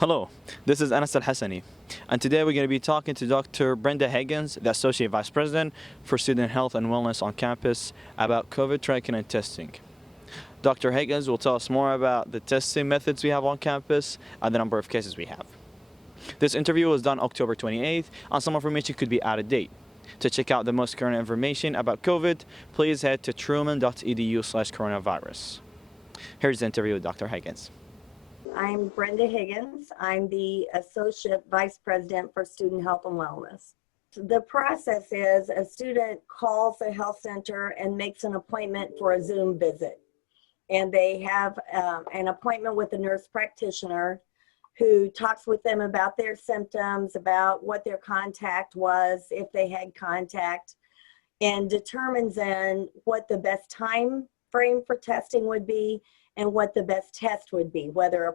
Hello, this is Anas Al-Hassani, and today we're going to be talking to Dr. Brenda Higgins, the Associate Vice President for Student Health and Wellness on campus, about COVID tracking and testing. Dr. Higgins will tell us more about the testing methods we have on campus and the number of cases we have. This interview was done October 28th, and some information could be out of date. To check out the most current information about COVID, please head to truman.edu/coronavirus. Here's the interview with Dr. Higgins. I'm Brenda Higgins. I'm the Associate Vice President for Student Health and Wellness. The process is a student calls the health center and makes an appointment for a Zoom visit. And they have an appointment with a nurse practitioner who talks with them about their symptoms, about what their contact was, if they had contact, and determines then what the best time frame for testing would be and what the best test would be, whether a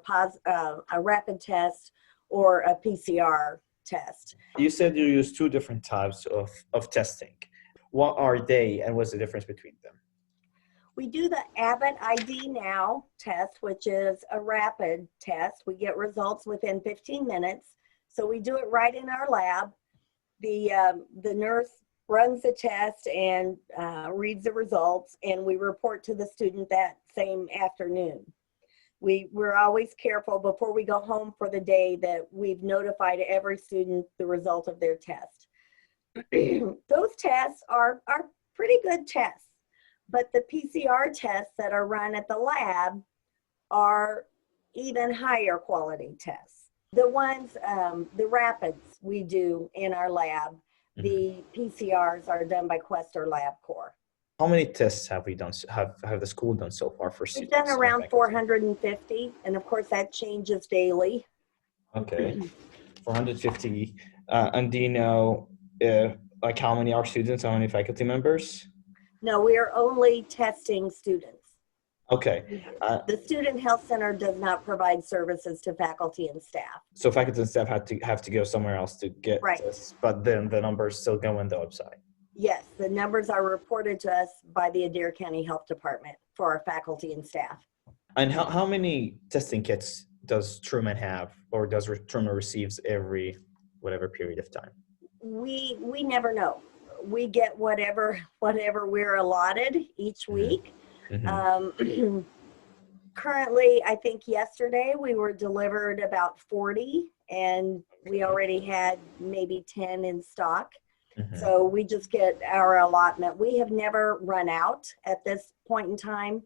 rapid test or a PCR test. You said you use two different types of testing. What are they and what's the difference between them? We do the Abbott ID Now test, which is a rapid test. We get results within 15 minutes. So we do it right in our lab. The nurse runs the test and reads the results, and we report to the student that same afternoon. We're always careful before we go home for the day that we've notified every student the result of their test. Those tests are pretty good tests, but the PCR tests that are run at the lab are even higher quality tests. The ones, the rapids we do in our lab, the PCRs are done by Quest or LabCorp. How many tests have we done? Have the school done so far for We've students? done around 450, and of course that changes daily. Okay, 450. And do you know, like how many are students? How many faculty members? No, we are only testing students. Okay. The Student Health Center does not provide services to faculty and staff. So faculty and staff have to go somewhere else to get Right. this, but then the numbers still go on the website. Yes, the numbers are reported to us by the Adair County Health Department for our faculty and staff. And how many testing kits does Truman have, or does Truman receives every whatever period of time? We never know. We get whatever we're allotted each week. Currently, I think yesterday we were delivered about 40, and we already had maybe 10 in stock. So we just get our allotment. We have never run out at this point in time.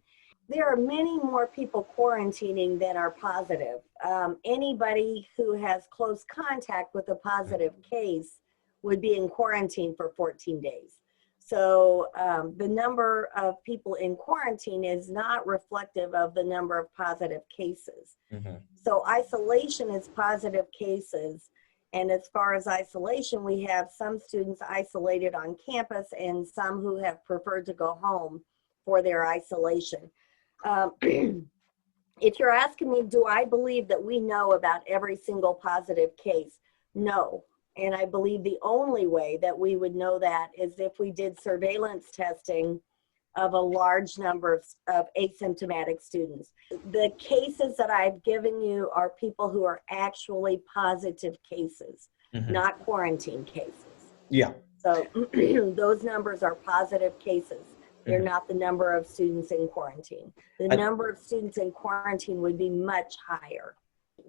There are many more people quarantining than are positive. Anybody who has close contact with a positive case would be in quarantine for 14 days. So the number of people in quarantine is not reflective of the number of positive cases. So isolation is positive cases. And as far as isolation, we have some students isolated on campus and some who have preferred to go home for their isolation. If you're asking me, do I believe that we know about every single positive case? No. And I believe the only way that we would know that is if we did surveillance testing of a large number of asymptomatic students. The cases that I've given you are people who are actually positive cases, not quarantine cases. Yeah. So those numbers are positive cases. They're not the number of students in quarantine. The number of students in quarantine would be much higher.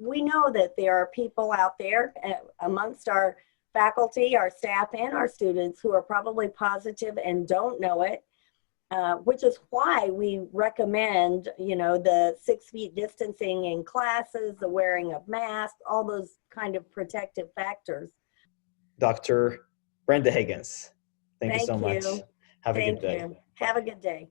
We know that there are people out there amongst our faculty, our staff, and our students who are probably positive and don't know it, which is why we recommend, the 6 feet distancing in classes, the wearing of masks, all those kind of protective factors. Dr. Brenda Higgins, thank you so much. Have a good day. Have a good day.